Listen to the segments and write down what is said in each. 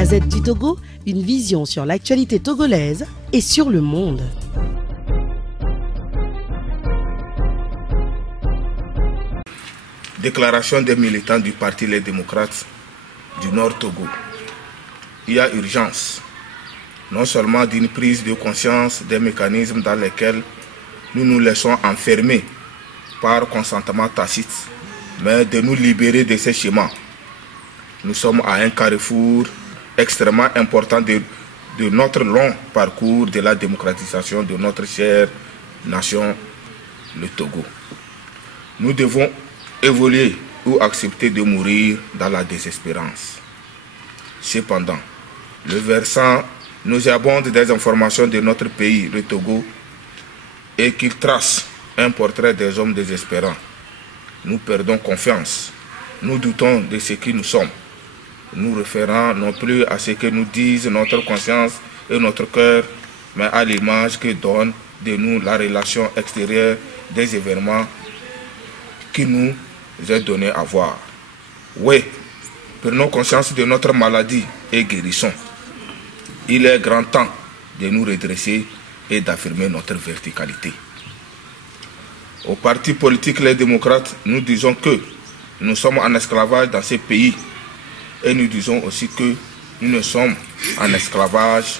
Gazette du Togo, une vision sur l'actualité togolaise et sur le monde. Déclaration des militants du Parti Les Démocrates du Nord Togo. Il y a urgence, non seulement d'une prise de conscience des mécanismes dans lesquels nous nous laissons enfermer par consentement tacite, mais de nous libérer de ces schémas. Nous sommes à un carrefour extrêmement important de notre long parcours de la démocratisation de notre chère nation, le Togo. Nous devons évoluer ou accepter de mourir dans la désespérance. Cependant, le versant nauséabonde des informations de notre pays, le Togo, et qu'il trace un portrait des hommes désespérants. Nous perdons confiance, nous doutons de ce qui nous sommes. Nous référons non plus à ce que nous disent notre conscience et notre cœur, mais à l'image que donne de nous la relation extérieure des événements qui nous est donné à voir. Oui, prenons conscience de notre maladie et guérissons. Il est grand temps de nous redresser et d'affirmer notre verticalité. Au parti politique Les Démocrates, nous disons que nous sommes en esclavage dans ces pays et nous disons aussi que nous ne sommes en esclavage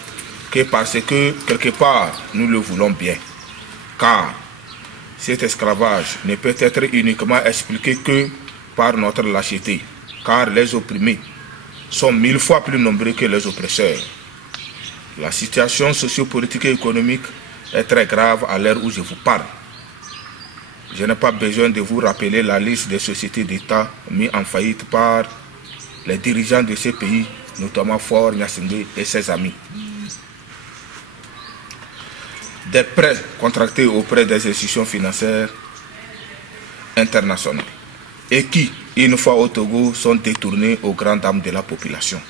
que parce que quelque part nous le voulons bien. Car cet esclavage ne peut être uniquement expliqué que par notre lâcheté, car les opprimés sont 1000 fois plus nombreux que les oppresseurs. La situation sociopolitique et économique est très grave à l'heure où je vous parle. Je n'ai pas besoin de vous rappeler la liste des sociétés d'État mises en faillite par les dirigeants de ces pays, notamment Faure Gnassingbé et ses amis. Des prêts contractés auprès des institutions financières internationales et qui, une fois au Togo, sont détournés aux grandes dames de la population.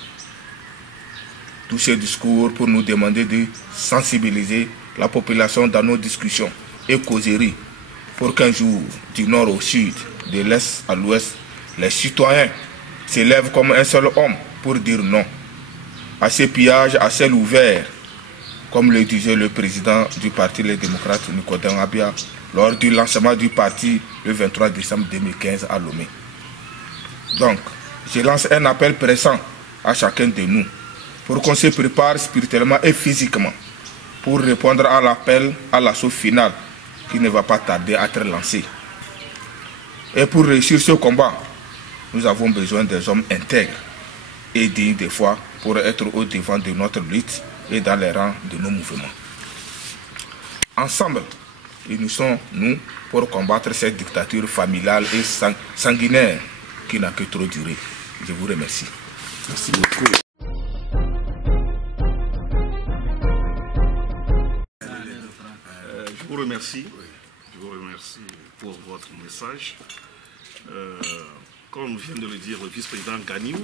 Tous ces discours pour nous demander de sensibiliser la population dans nos discussions et causeries pour qu'un jour, du nord au sud, de l'est à l'ouest, les citoyens s'élèvent comme un seul homme pour dire non à ces pillages à ciel ouvert, comme le disait le président du Parti Les Démocrates, Nicodème Abia, lors du lancement du parti le 23 décembre 2015 à Lomé. Donc, je lance un appel pressant à chacun de nous pour qu'on se prépare spirituellement et physiquement pour répondre à l'appel à l'assaut final qui ne va pas tarder à être lancé. Et pour réussir ce combat, nous avons besoin des hommes intègres et dignes de foi pour être au devant de notre lutte et dans les rangs de nos mouvements. Ensemble, unissons-nous pour combattre cette dictature familiale et sanguinaire qui n'a que trop duré. Je vous remercie. Merci beaucoup. Je vous remercie. Je vous remercie pour votre message. Comme vient de le dire le vice-président Ganiou,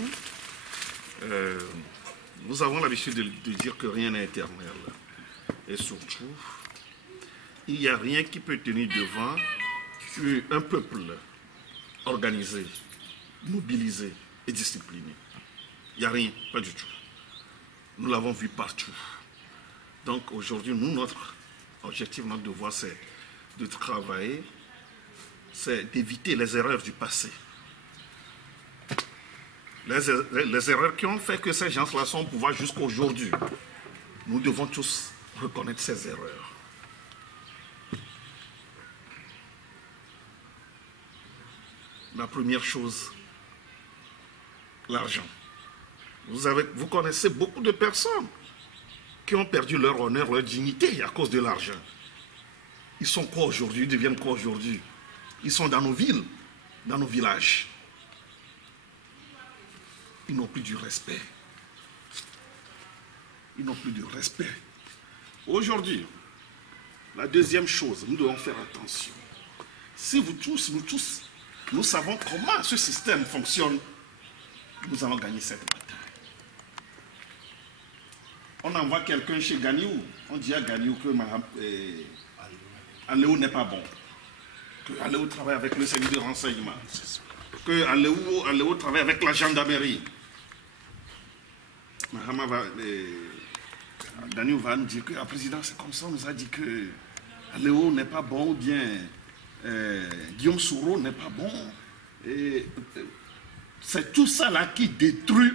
nous avons l'habitude de dire que rien n'est éternel. Et surtout, il n'y a rien qui peut tenir devant un peuple organisé, mobilisé et discipliné. Il n'y a rien, pas du tout. Nous l'avons vu partout. Donc aujourd'hui, notre objectif, notre devoir, c'est de travailler, c'est d'éviter les erreurs du passé. Les erreurs qui ont fait que ces gens-là sont au pouvoir jusqu'à aujourd'hui. Nous devons tous reconnaître ces erreurs. La première chose, l'argent. Vous connaissez beaucoup de personnes qui ont perdu leur honneur, leur dignité à cause de l'argent. Ils sont quoi aujourd'hui? Ils deviennent quoi aujourd'hui? Ils sont dans nos villes, dans nos villages. Ils n'ont plus du respect. Ils n'ont plus de respect. Aujourd'hui, la deuxième chose, nous devons faire attention. Si vous tous, nous tous, nous savons comment ce système fonctionne, nous allons gagner cette bataille. On envoie quelqu'un chez Ganiou, on dit à Ganiou que Aléou n'est pas bon, que Aléou travaille avec le service de renseignement, que Aléou travaille avec la gendarmerie. Mahama va... Daniel va nous dire que la présidence, c'est comme ça, on nous a dit que Léo n'est pas bon, ou bien Guillaume Soro n'est pas bon. C'est tout ça là qui détruit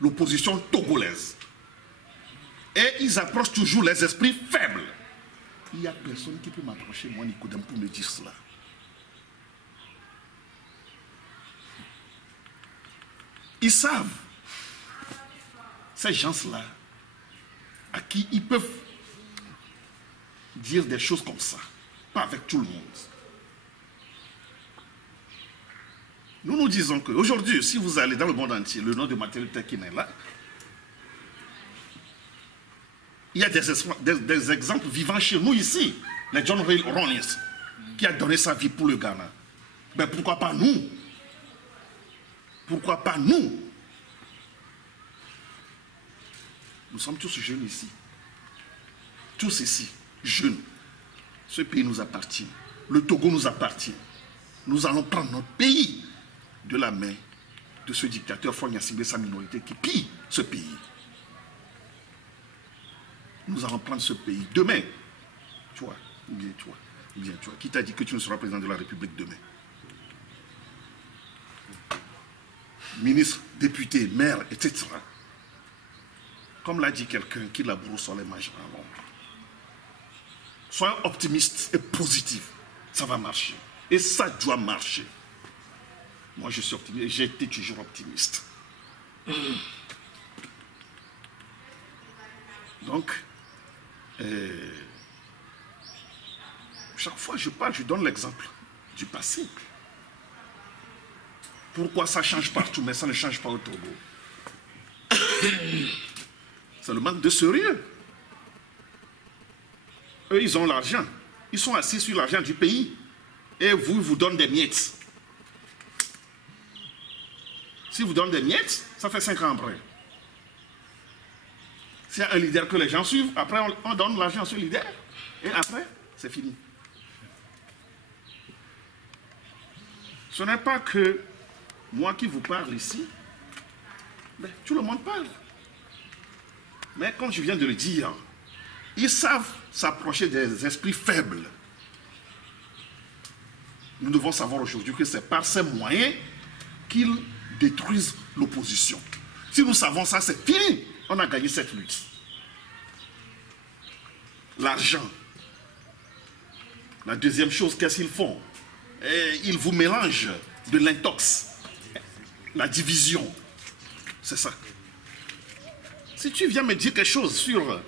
l'opposition togolaise. Et ils approchent toujours les esprits faibles. Il n'y a personne qui peut m'approcher, moi, Nicodème, pour me dire cela. Ils savent, ces gens-là, à qui ils peuvent dire des choses comme ça, pas avec tout le monde. Nous nous disons qu'aujourd'hui, si vous allez dans le monde entier, le nom de Martin Luther King est là, il y a des exemples vivants chez nous ici. Les John Ray Rawlings, qui a donné sa vie pour le Ghana. Mais pourquoi pas nous? Pourquoi pas nous? Nous sommes tous jeunes ici. Tous ici, jeunes. Ce pays nous appartient. Le Togo nous appartient. Nous allons prendre notre pays de la main de ce dictateur Faure Gnassingbé, sa minorité, qui pille ce pays. Nous allons prendre ce pays demain. Toi, ou bien toi, ou bien toi. Qui t'a dit que tu ne seras président de la République demain? Ministre, député, maire, etc. Comme l'a dit quelqu'un qui laboure sur les mages à l'ombre. Soyons optimistes et positifs. Ça va marcher. Et ça doit marcher. Moi, je suis optimiste et j'ai été toujours optimiste. Donc, chaque fois que je parle, je donne l'exemple du passé. Pourquoi ça change partout, mais ça ne change pas au Togo? C'est le manque de sérieux. Eux, ils ont l'argent. Ils sont assis sur l'argent du pays. Et vous, ils vous donnent des miettes. Si vous donnez des miettes, ça fait 5 ans après. S'il y a un leader que les gens suivent, après on donne l'argent à ce leader. Et après, c'est fini. Ce n'est pas que moi qui vous parle ici, mais tout le monde parle. Mais comme je viens de le dire, ils savent s'approcher des esprits faibles. Nous devons savoir aujourd'hui que c'est par ces moyens qu'ils détruisent l'opposition. Si nous savons ça, c'est fini. On a gagné cette lutte. L'argent. La deuxième chose, qu'est-ce qu'ils font? Ils vous mélangent de l'intox. La division. C'est ça. Si tu viens me dire quelque chose sur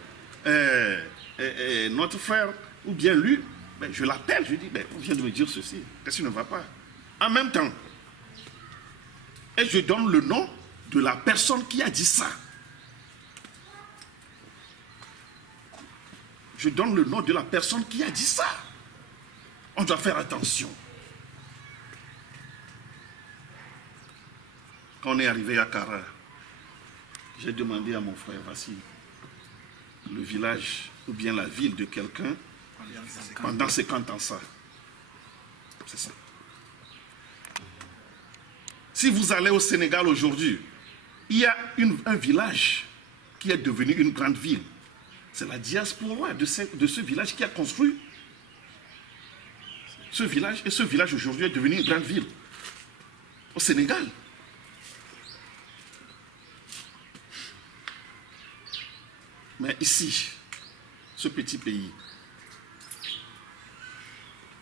notre frère ou bien lui, ben, je l'appelle, je dis, ben, on vient de me dire ceci, qu'est-ce qui ne va pas? En même temps, et je donne le nom de la personne qui a dit ça. Je donne le nom de la personne qui a dit ça. On doit faire attention. Quand on est arrivé à Kara, j'ai demandé à mon frère Vassil, le village ou bien la ville de quelqu'un, pendant 50 ans ça. C'est ça. Si vous allez au Sénégal aujourd'hui, il y a un village qui est devenu une grande ville. C'est la diaspora de ce village qui a construit ce village. Et ce village aujourd'hui est devenu une grande ville. Au Sénégal. Mais ici, ce petit pays,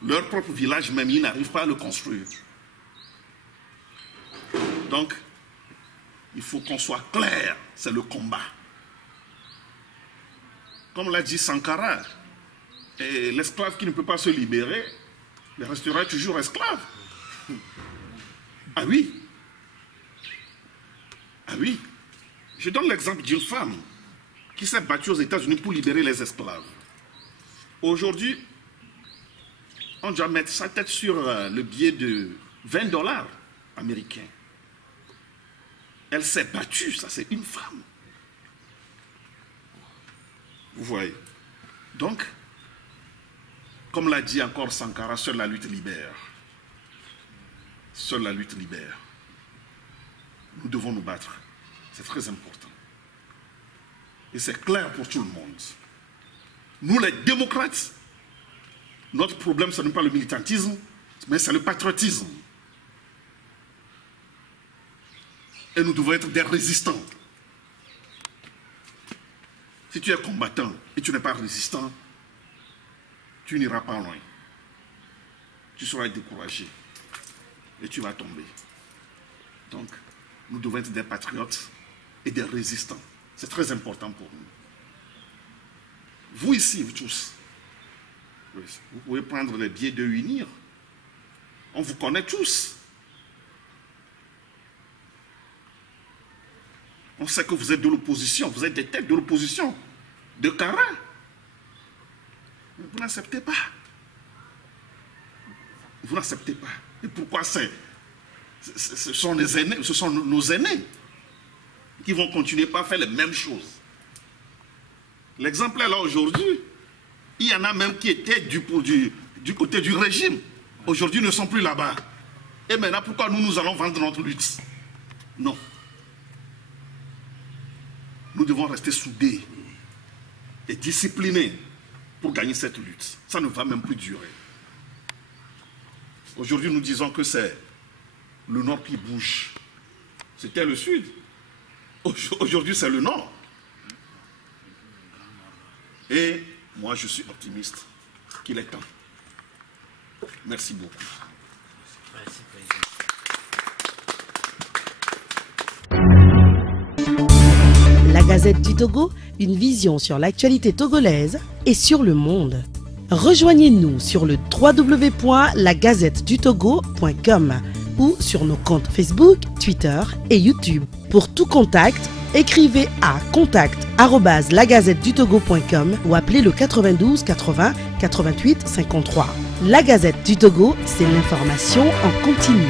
leur propre village même, ils n'arrivent pas à le construire. Donc, il faut qu'on soit clair, c'est le combat. Comme l'a dit Sankara, l'esclave qui ne peut pas se libérer, il restera toujours esclave. Ah oui. Ah oui. Je donne l'exemple d'une femme qui s'est battue aux États-Unis pour libérer les esclaves. Aujourd'hui, on doit mettre sa tête sur le billet de $20 américains. Elle s'est battue, ça c'est une femme. Vous voyez. Donc, comme l'a dit encore Sankara, seule la lutte libère. Seule la lutte libère. Nous devons nous battre. C'est très important. Et c'est clair pour tout le monde. Nous, les démocrates, notre problème, ce n'est pas le militantisme, mais c'est le patriotisme. Et nous devons être des résistants. Si tu es combattant et tu n'es pas résistant, tu n'iras pas loin. Tu seras découragé et tu vas tomber. Donc, nous devons être des patriotes et des résistants. C'est très important pour nous. Vous ici, vous tous, vous pouvez prendre les billets de Unir. On vous connaît tous. On sait que vous êtes de l'opposition, vous êtes des têtes de l'opposition, de carré. Mais vous n'acceptez pas. Vous n'acceptez pas. Et pourquoi ce sont les aînés, ce sont nos aînés qui vont continuer par faire les mêmes choses. L'exemple est là aujourd'hui. Il y en a même qui étaient du côté du régime. Aujourd'hui, ne sont plus là-bas. Et maintenant, pourquoi nous allons vendre notre lutte? Non. Nous devons rester soudés et disciplinés pour gagner cette lutte. Ça ne va même plus durer. Aujourd'hui, nous disons que c'est le Nord qui bouge. C'était le Sud. Aujourd'hui, c'est le Nord. Et moi, je suis optimiste qu'il est temps. Merci beaucoup. Merci, Président. La Gazette du Togo, une vision sur l'actualité togolaise et sur le monde. Rejoignez-nous sur le www.lagazettedutogo.com ou sur nos comptes Facebook, Twitter et YouTube. Pour tout contact, écrivez à contact@lagazettedutogo.com ou appelez le 92 80 88 53. La Gazette du Togo, c'est l'information en continu.